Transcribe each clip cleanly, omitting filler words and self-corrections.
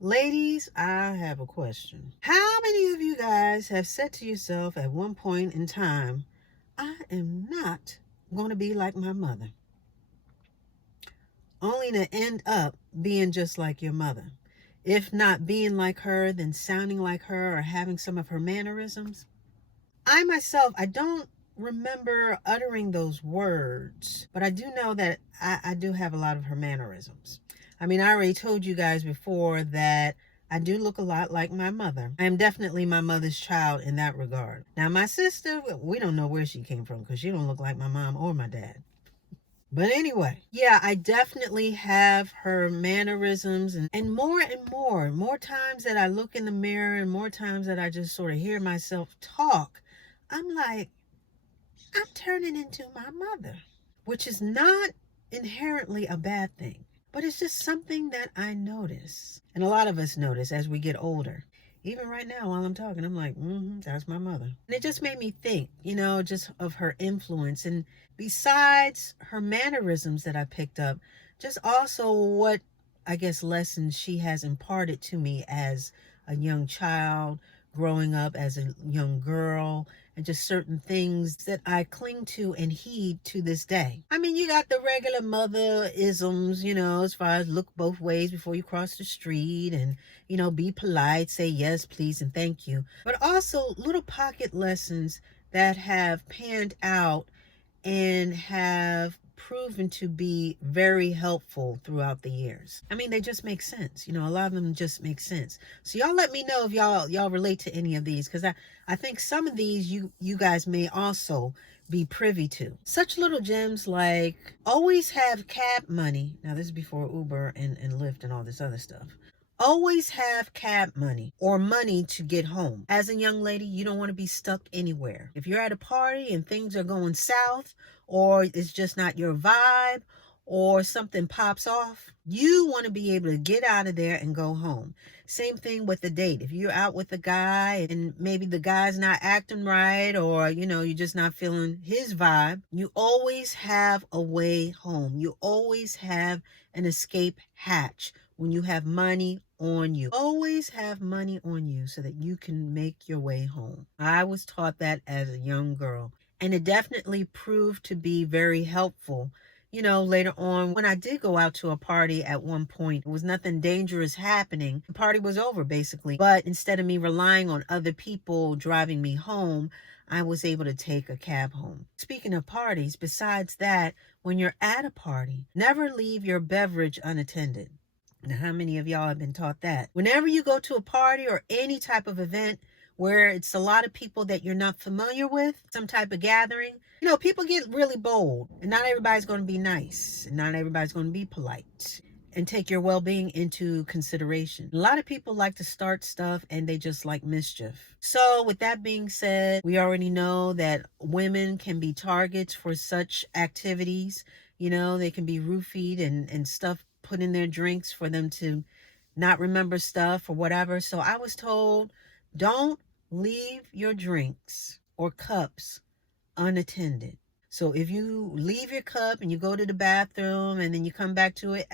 Ladies, I have a question. How many of you guys have said to yourself at one point in time, I am not going to be like my mother, only to end up being just like your mother? If not being like her, then sounding like her or having some of her mannerisms. I myself, I don't remember uttering those words, but I do know that I do have a lot of her mannerisms. I mean, I already told you guys before that I do look a lot like my mother. I am definitely my mother's child in that regard. Now, my sister, we don't know where she came from because she don't look like my mom or my dad. But anyway, yeah, I definitely have her mannerisms and more times that I look in the mirror and more times that I just sort of hear myself talk, I'm like, I'm turning into my mother, which is not inherently a bad thing, but it's just something that I notice. And a lot of us notice as we get older. Even right now, while I'm talking, I'm like, that's my mother. And it just made me think, just of her influence. And besides her mannerisms that I picked up, just also what I guess lessons she has imparted to me as a young child, growing up as a young girl, and just certain things that I cling to and heed to this day. I mean, you got the regular mother isms, as far as look both ways before you cross the street and, be polite, say yes, please, and thank you. But also little pocket lessons that have panned out and have proven to be very helpful throughout the years. I mean, they just make sense. A lot of them just make sense. So y'all let me know if y'all relate to any of these, because I think some of these you guys may also be privy to. Such little gems like always have cab money. Now this is before Uber and Lyft and all this other stuff. Always have cab money or money to get home. As a young lady, you don't want to be stuck anywhere. If you're at a party and things are going south, or it's just not your vibe, or something pops off, you want to be able to get out of there and go home. Same thing with the date. If you're out with a guy and maybe the guy's not acting right, or you're just not feeling his vibe, you always have a way home. You always have an escape hatch. When you have money on you, always have money on you so that you can make your way home. I was taught that as a young girl, and it definitely proved to be very helpful. Later on, when I did go out to a party at one point, it was nothing dangerous happening. The party was over basically. But instead of me relying on other people driving me home, I was able to take a cab home. Speaking of parties, besides that, when you're at a party, never leave your beverage unattended. Now, how many of y'all have been taught that? Whenever you go to a party or any type of event where it's a lot of people that you're not familiar with, some type of gathering, people get really bold, and not everybody's going to be nice, and not everybody's going to be polite and take your well-being into consideration. A lot of people like to start stuff and they just like mischief. So with that being said, we already know that women can be targets for such activities. They can be roofied and stuff put in their drinks for them to not remember stuff or whatever. So I was told, don't leave your drinks or cups unattended. So if you leave your cup and you go to the bathroom and then you come back to it,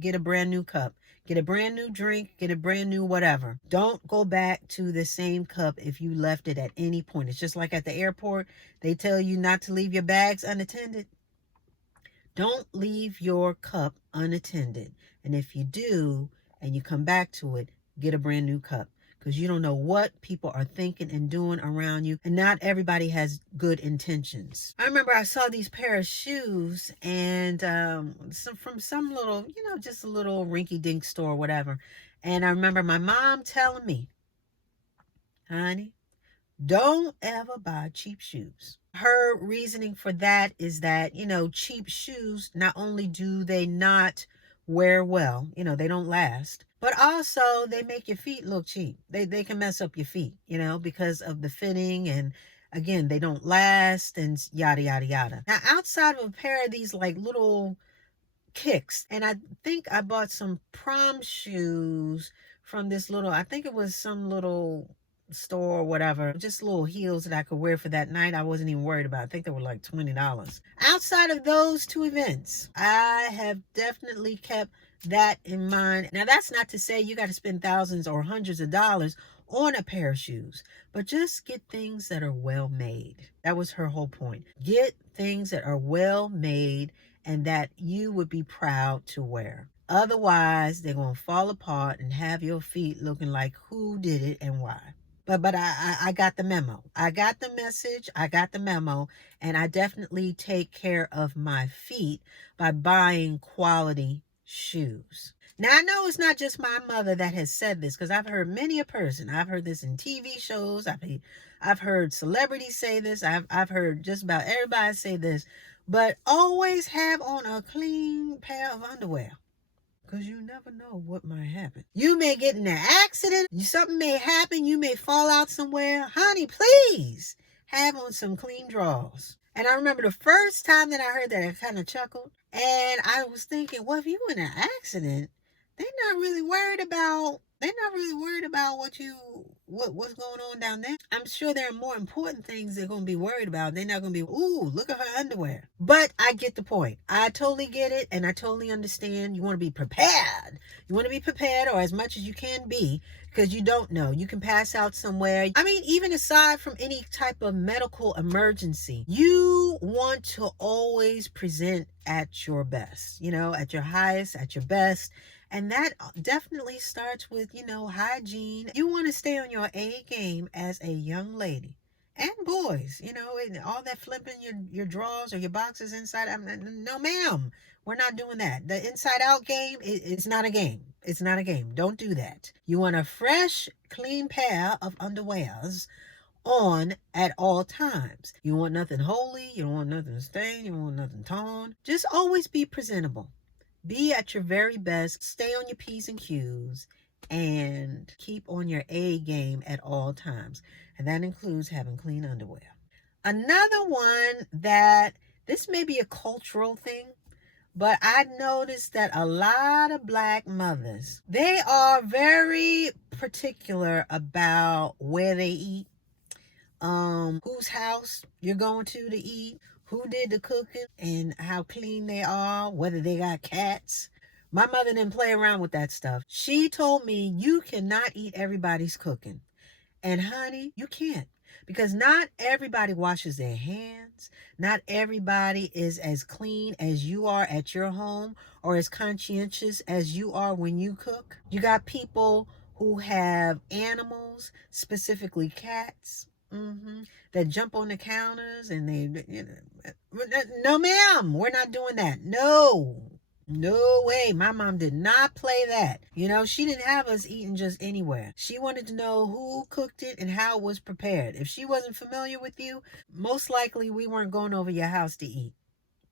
get a brand new cup, get a brand new drink, get a brand new whatever. Don't go back to the same cup if you left it at any point. It's just like at the airport, they tell you not to leave your bags unattended. Don't leave your cup unattended. And if you do, and you come back to it, get a brand new cup. Because you don't know what people are thinking and doing around you. And not everybody has good intentions. I remember I saw these pair of shoes and from some little, just a little rinky-dink store or whatever. And I remember my mom telling me, honey, don't ever buy cheap shoes. Her reasoning for that is that, cheap shoes, not only do they not wear well, they don't last, but also they make your feet look cheap. They can mess up your feet, because of the fitting, and again, they don't last, and yada, yada, yada. Now, outside of a pair of these like little kicks, and I think I bought some prom shoes from this little, I think it was some little store or whatever, just little heels that I could wear for that night. I wasn't even worried about. I think they were like $20. Outside of those two events, I have definitely kept that in mind. Now, that's not to say you got to spend thousands or hundreds of dollars on a pair of shoes, but just get things that are well made. That was her whole point. Get things that are well made and that you would be proud to wear. Otherwise, they're going to fall apart and have your feet looking like who did it and why. But I got the memo. I got the message. I got the memo. And I definitely take care of my feet by buying quality shoes. Now, I know it's not just my mother that has said this, because I've heard many a person. I've heard this in TV shows. I've heard celebrities say this. I've heard just about everybody say this. But always have on a clean pair of underwear, because you never know what might happen. You may get in an accident. Something may happen. You may fall out somewhere. Honey, please have on some clean drawers. And I remember the first time that I heard that, I kind of chuckled. And I was thinking, well, if you in an accident, they're not really worried about what's going on down there. I'm sure there are more important things they're going to be worried about. They're not going to be, ooh, look at her underwear. But I get the point. I totally get it, and I totally understand. You want to be prepared. You want to be prepared, or as much as you can be, because you don't know. You can pass out somewhere. I mean, even aside from any type of medical emergency, you want to always present at your best, at your highest, at your best. And that definitely starts with, hygiene. You want to stay on your A game as a young lady. And boys, and all that flipping your drawers or your boxes inside. No, ma'am, we're not doing that. The inside out game, it's not a game. It's not a game. Don't do that. You want a fresh, clean pair of underwears on at all times. You want nothing holy. You don't want nothing stained. You don't want nothing torn. Just always be presentable. Be at your very best. Stay on your P's and Q's and keep on your A game at all times. And that includes having clean underwear. Another one that this may be a cultural thing, but I noticed that a lot of Black mothers, they are very particular about where they eat, whose house you're going to eat, who did the cooking, and how clean they are, whether they got cats. My mother didn't play around with that stuff. She told me, you cannot eat everybody's cooking. And honey, you can't. Because not everybody washes their hands. Not everybody is as clean as you are at your home or as conscientious as you are when you cook. You got people who have animals, specifically cats, that jump on the counters and no ma'am, we're not doing that. No way. My mom did not play that. She didn't have us eating just anywhere. She wanted to know who cooked it and how it was prepared. If she wasn't familiar with you, most likely we weren't going over your house to eat.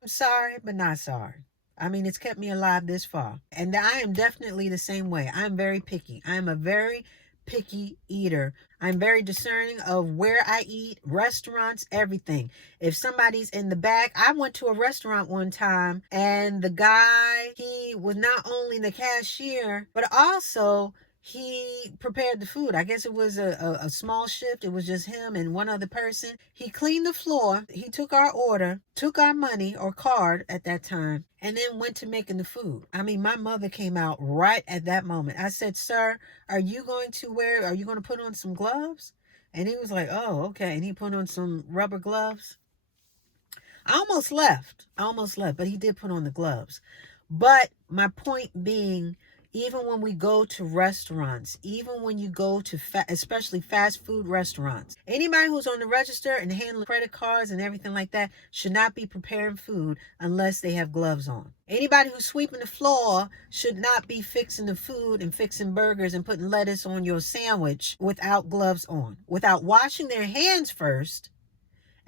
I'm sorry, but not sorry. I mean, it's kept me alive this far. And I am definitely the same way. I'm very picky. I'm a very picky eater. I'm very discerning of where I eat, restaurants, everything. If somebody's in the back, I went to a restaurant one time and the guy, he was not only the cashier, but also he prepared the food. I guess it was a small shift. It was just him and one other person. He cleaned the floor. He took our order, took our money or card at that time, and then went to making the food. I mean, my mother came out right at that moment. I said, sir, are you going to put on some gloves? And he was like, oh, okay. And he put on some rubber gloves. I almost left, but he did put on the gloves. But my point being, even when we go to restaurants, even when you go to especially fast food restaurants, anybody who's on the register and handling credit cards and everything like that should not be preparing food unless they have gloves on. Anybody who's sweeping the floor should not be fixing the food and fixing burgers and putting lettuce on your sandwich without gloves on, without washing their hands first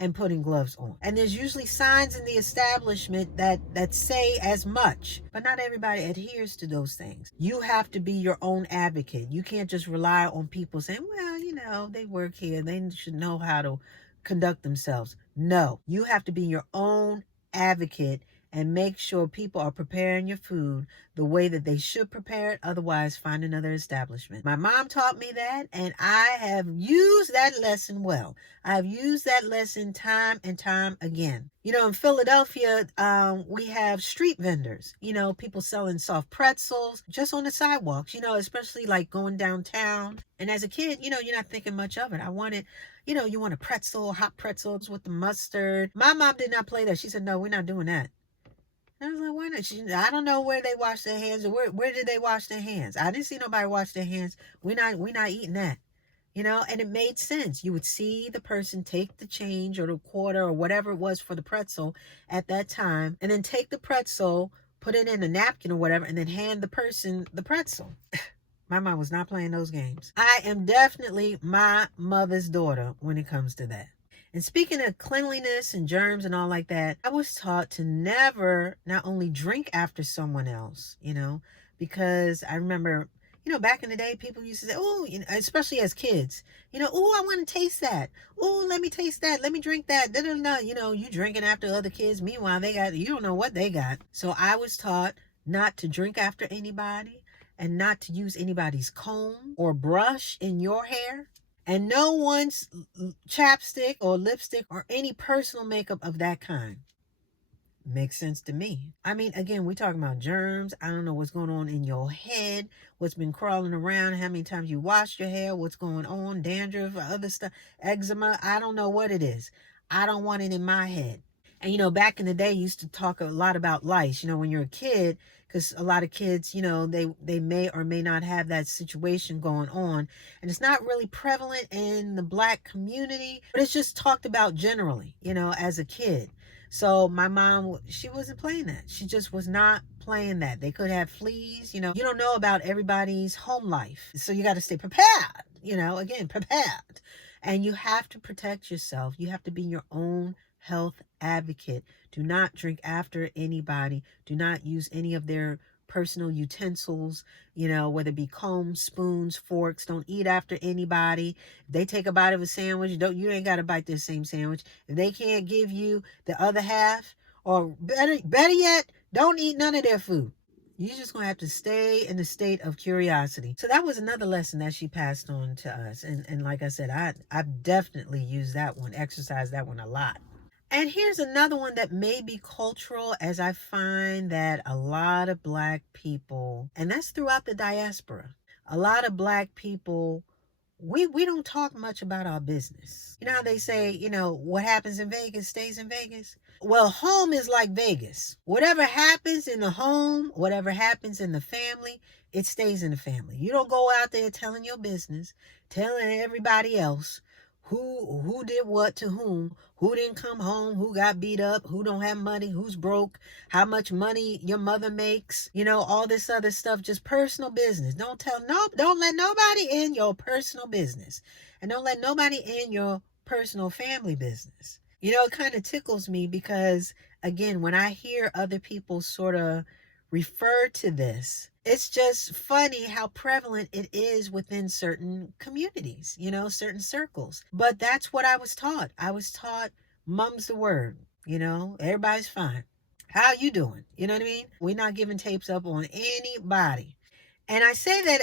and putting gloves on. And there's usually signs in the establishment that say as much, but not everybody adheres to those things. You have to be your own advocate. You can't just rely on people saying, well, they work here, they should know how to conduct themselves. No, you have to be your own advocate and make sure people are preparing your food the way that they should prepare it. Otherwise, find another establishment. My mom taught me that, and I have used that lesson well. I've used that lesson time and time again. In Philadelphia, we have street vendors, people selling soft pretzels just on the sidewalks, especially like going downtown. And as a kid, you're not thinking much of it. I wanted, you want a pretzel, hot pretzels with the mustard. My mom did not play that. She said, no, we're not doing that. I was like, why not? I don't know where they wash their hands. Or where did they wash their hands? I didn't see nobody wash their hands. We're not eating that. And it made sense. You would see the person take the change or the quarter or whatever it was for the pretzel at that time, and then take the pretzel, put it in a napkin or whatever, and then hand the person the pretzel. My mom was not playing those games. I am definitely my mother's daughter when it comes to that. And speaking of cleanliness and germs and all like that, I was taught to never not only drink after someone else, because I remember, back in the day, people used to say, oh, especially as kids, oh, I want to taste that. Oh, let me taste that. Let me drink that. Da-da-da. You drinking after other kids. Meanwhile, you don't know what they got. So I was taught not to drink after anybody and not to use anybody's comb or brush in your hair. And no one's chapstick or lipstick or any personal makeup of that kind. Makes sense to me. I mean, again, we're talking about germs. I don't know what's going on in your head, what's been crawling around, how many times you washed your hair, what's going on, dandruff, other stuff, eczema. I don't know what it is. I don't want it in my head. And, back in the day, you used to talk a lot about lice, when you're a kid, because a lot of kids, they may or may not have that situation going on. And it's not really prevalent in the Black community, but it's just talked about generally, as a kid. So my mom, she wasn't playing that. She just was not playing that. They could have fleas, you don't know about everybody's home life. So you got to stay prepared, again, prepared. And you have to protect yourself. You have to be your own health advocate. Do not drink after anybody. Do not use any of their personal utensils, whether it be combs, spoons, forks. Don't eat after anybody. If they take a bite of a sandwich, you ain't got to bite their same sandwich. If they can't give you the other half, or better yet, don't eat none of their food. You're just going to have to stay in the state of curiosity. So that was another lesson that she passed on to us. And like I said, I've definitely used that one, exercised that one a lot. And here's another one that may be cultural, as I find that a lot of Black people, and that's throughout the diaspora, a lot of Black people, we don't talk much about our business. You know how they say, what happens in Vegas stays in Vegas? Well, home is like Vegas. Whatever happens in the home, whatever happens in the family, it stays in the family. You don't go out there telling your business, telling everybody else who did what to who didn't come home, who got beat up, who don't have money, who's broke, how much money your mother makes, all this other stuff, just personal business. Don't let nobody in your personal business. And don't let nobody in your personal family business. It kind of tickles me because, again, when I hear other people sort of refer to this, it's just funny how prevalent it is within certain communities, certain circles. But that's what I was taught. I was taught mum's the word, everybody's fine. How you doing? You know what I mean? We're not giving tapes up on anybody. And I say that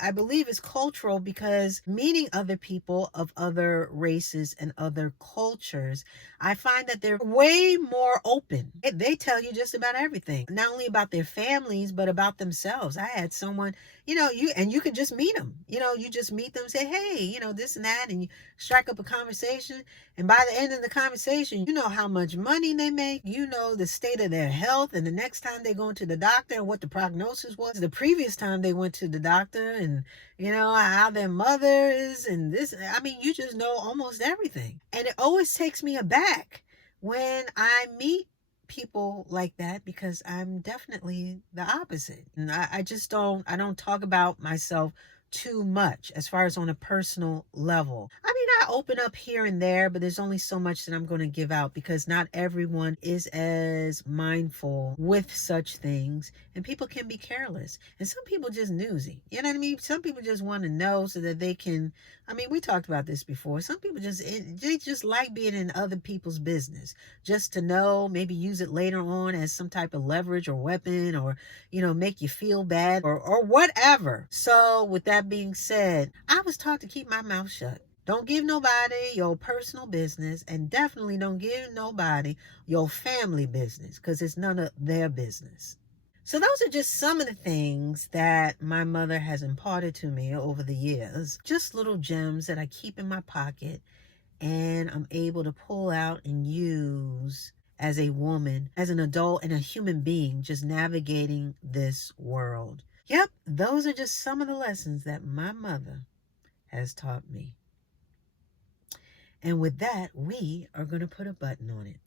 I believe it's cultural because meeting other people of other races and other cultures, I find that they're way more open. They tell you just about everything, not only about their families, but about themselves. I had someone, you could just meet them. You just meet them, say, hey, this and that, and you strike up a conversation. And by the end of the conversation, you know how much money they make, the state of their health, and the next time they go to the doctor and what the prognosis was the previous time they went to the doctor, and how their mother is, and this. I mean, you just know almost everything. And it always takes me aback when I meet people like that, because I'm definitely the opposite. And I don't talk about myself too much as far as on a personal level. I mean, I open up here and there, but there's only so much that I'm going to give out because not everyone is as mindful with such things, and people can be careless, and some people just newsy. You know what I mean? Some people just want to know so that they can. I mean, we talked about this before. Some people they just like being in other people's business, just to know, maybe use it later on as some type of leverage or weapon, or make you feel bad, or whatever. So with that being said, I was taught to keep my mouth shut. Don't give nobody your personal business, and definitely don't give nobody your family business, because it's none of their business. So those are just some of the things that my mother has imparted to me over the years. Just little gems that I keep in my pocket and I'm able to pull out and use as a woman, as an adult, and a human being just navigating this world. Yep, those are just some of the lessons that my mother has taught me. And with that, we are going to put a button on it.